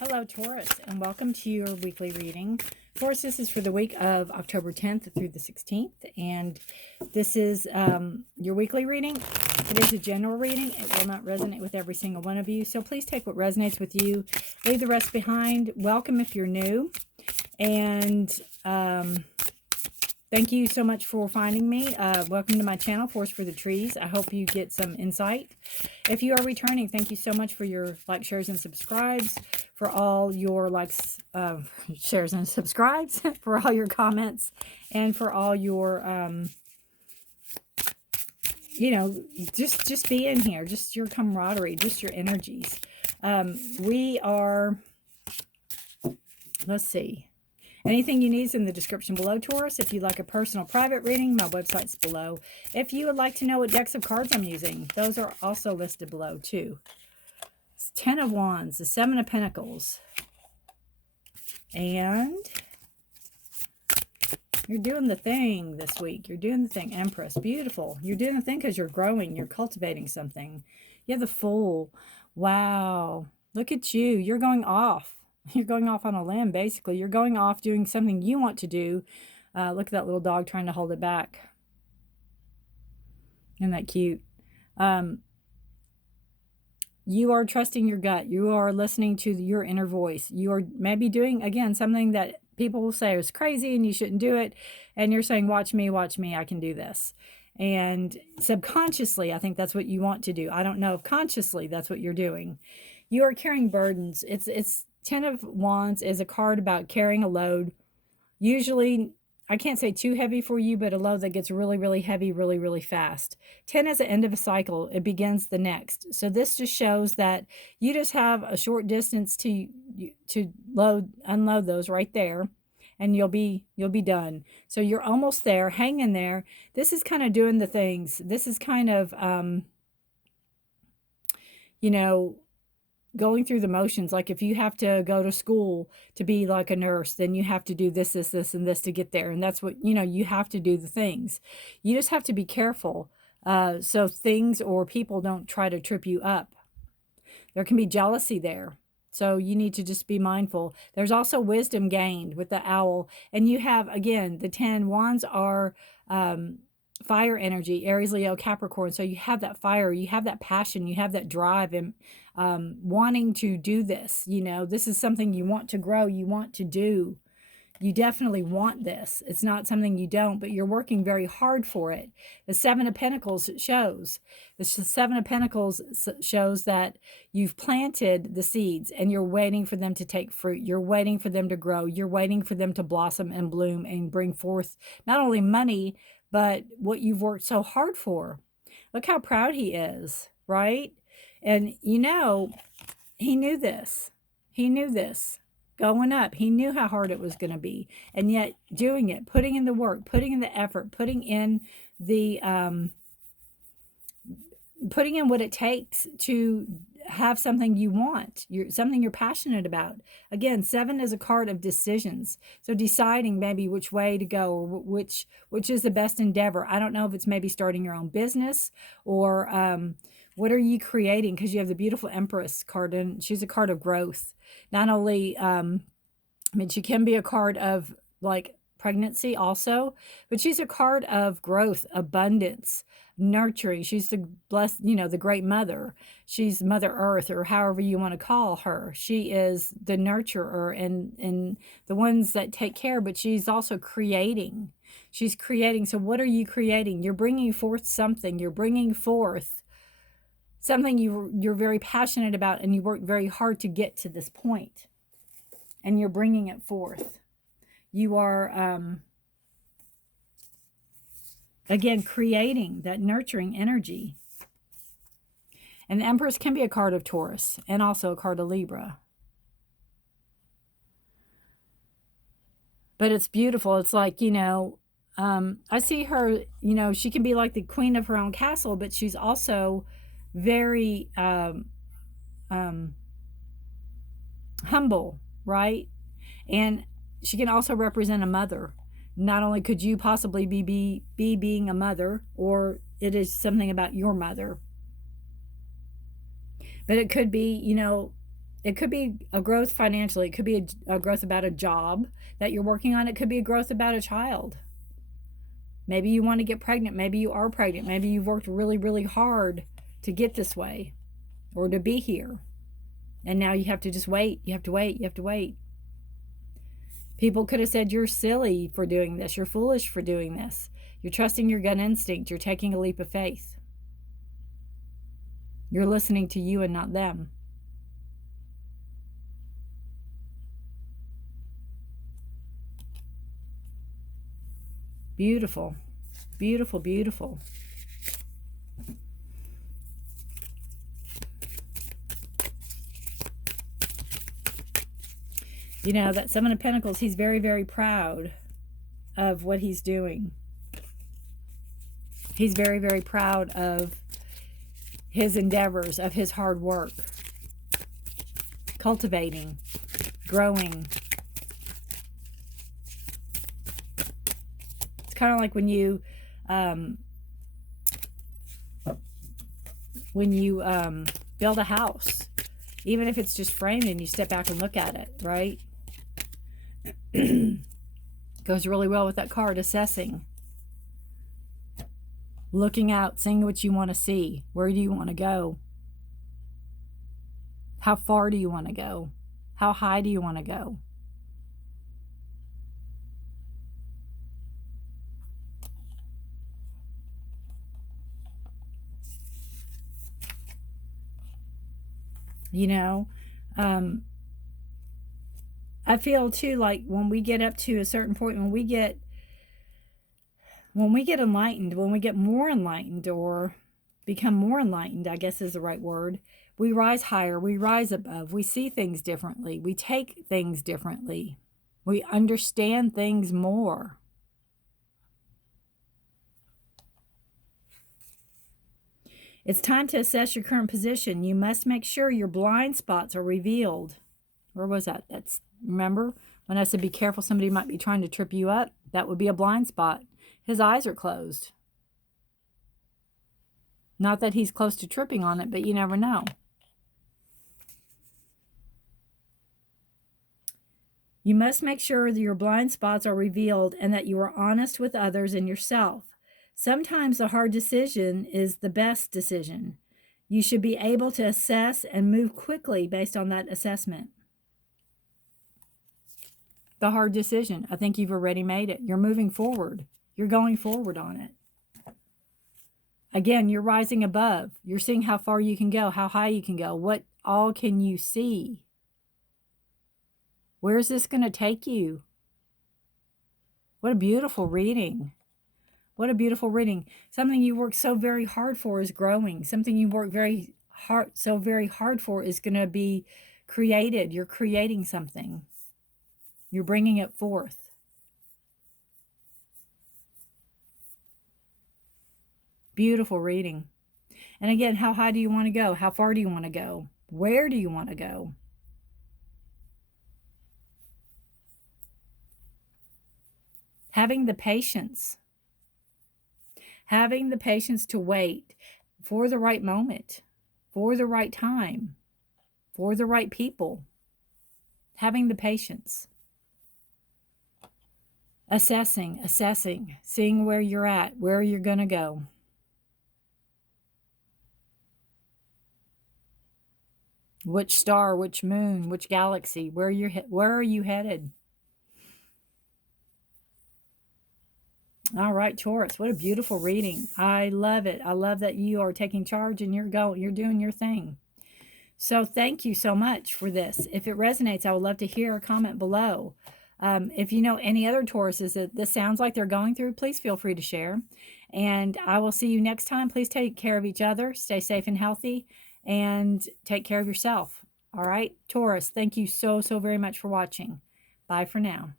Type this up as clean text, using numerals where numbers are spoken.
Hello, Taurus, and welcome to your weekly reading. Taurus, this is for the week of October 10th through the 16th, and this is your weekly reading. It is a general reading. It will not resonate with every single one of you, so please take what resonates with you. Leave the rest behind. Welcome if you're new, and thank you so much for finding me. Welcome to my channel, Forest for the Trees. I hope you get some insight. If you are returning, thank you so much for your likes, shares, and subscribes, for all your likes, shares, and subscribes, for all your comments, and for all your, you know, just being here, just your camaraderie, just your energies. We are, let's see. Anything you need is in the description below, Taurus. If you'd like a personal private reading, my website's below. If you would like to know what decks of cards I'm using, those are also listed below too. It's 10 of Wands, the 7 of Pentacles. And you're doing the thing this week. You're doing the thing, Empress. Beautiful. You're doing the thing because you're growing. You're cultivating something. You have the Fool. Wow. Look at you. You're going off. You're going off on a limb, basically. You're going off doing something you want to do. Look at that little dog trying to hold it back. Isn't that cute? You are trusting your gut. You are listening to your inner voice. You are maybe doing, again, something that people will say is crazy and you shouldn't do it. And you're saying, watch me, I can do this. And subconsciously, I think that's what you want to do. I don't know if consciously that's what you're doing. You are carrying burdens. It's 10 of Wands is a card about carrying a load. Usually, I can't say too heavy for you, but a load that gets really, really heavy, really, really fast. 10 is the end of a cycle. It begins the next. So this just shows that you just have a short distance to unload those right there, and you'll be done. So you're almost there. Hang in there. This is kind of doing the things. This is kind of, you know, going through the motions. Like if you have to go to school to be like a nurse, then you have to do this, and this to get there. And that's what, you know, you have to do the things. You just have to be careful so things or people don't try to trip you up. There can be jealousy there. So you need to just be mindful. There's also wisdom gained with the owl. And you have, again, the 10 wands are fire energy, Aries, Leo, Capricorn. So you have that fire, you have that passion, you have that drive, and wanting to do this. You know, this is something you want to grow, you want to do. You definitely want this. It's not something you don't, but you're working very hard for it. The 7 of Pentacles shows. The 7 of Pentacles shows that you've planted the seeds and you're waiting for them to take fruit. You're waiting for them to grow. You're waiting for them to blossom and bloom and bring forth not only money, but what you've worked so hard for. Look how proud he is, right? And you know, he knew this. He knew this. Going up, he knew how hard it was going to be, and yet doing it, putting in the work, putting in the effort, putting in the putting in what it takes to have something you want, something you're passionate about. Again, 7 is a card of decisions, so deciding maybe which way to go, or which is the best endeavor. I don't know if it's maybe starting your own business, or what are you creating? Because you have the beautiful Empress card, and she's a card of growth. Not only, I mean, she can be a card of like pregnancy also, but she's a card of growth, abundance, nurturing. She's the blessed, you know, the great mother. She's Mother Earth, or however you want to call her. She is the nurturer and the ones that take care, but she's also creating. She's creating. So what are you creating? You're bringing forth something. You're bringing forth something you're very passionate about, and you work very hard to get to this point, and you're bringing it forth. You are, again, creating that nurturing energy. And the Empress can be a card of Taurus and also a card of Libra. But it's beautiful. It's like, you know, I see her, you know, she can be like the queen of her own castle, but she's also very humble, right? And she can also represent a mother. Not only could you possibly be being a mother, or it is something about your mother, but it could be, you know, It could be a growth financially. It could be a growth about a job that you're working on. It could be a growth about a child. Maybe you want to get pregnant. Maybe you are pregnant. Maybe you've worked really, really hard to get this way or to be here. And now you have to just wait. You have to wait. You have to wait. People could have said you're silly for doing this. You're foolish for doing this. You're trusting your gut instinct. You're taking a leap of faith. You're listening to you and not them. Beautiful, beautiful, beautiful. You know, that Seven of Pentacles, he's very, very proud of what he's doing. He's very, very proud of his endeavors, of his hard work. Cultivating, growing. It's kind of like when you build a house. Even if it's just framed and you step back and look at it, right? Goes really well with that card, assessing. Looking out, seeing what you want to see. Where do you want to go? How far do you want to go? How high do you want to go? You know, I feel too like when we get up to a certain point, when we get enlightened, when we get more enlightened or become more enlightened, I guess is the right word, we rise higher, we rise above, we see things differently, we take things differently, we understand things more. It's time to assess your current position. You must make sure your blind spots are revealed. Where was that? Remember when I said be careful, somebody might be trying to trip you up? That would be a blind spot. His eyes are closed. Not that he's close to tripping on it, but you never know. You must make sure that your blind spots are revealed and that you are honest with others and yourself. Sometimes the hard decision is the best decision. You should be able to assess and move quickly based on that assessment. The hard decision. I think you've already made it. You're moving forward. You're going forward on it. Again, you're rising above. You're seeing how far you can go, how high you can go. What all can you see? Where's this going to take you? What a beautiful reading. What a beautiful reading. Something you work so very hard for is growing. Something you work so very hard for is going to be created. You're creating something. You're bringing it forth. Beautiful reading. And again, how high do you want to go? How far do you want to go? Where do you want to go? Having the patience. Having the patience to wait for the right moment, for the right time, for the right people. Having the patience. Assessing, seeing where you're at, where you're going to go. Which star, which moon, which galaxy, where are you headed? All right, Taurus, what a beautiful reading. I love it. I love that you are taking charge and you're doing your thing. So thank you so much for this. If it resonates, I would love to hear a comment below. If you know any other Tauruses that this sounds like they're going through, please feel free to share. And I will see you next time. Please take care of each other. Stay safe and healthy. And take care of yourself. All right, Taurus, thank you so very much for watching. Bye for now.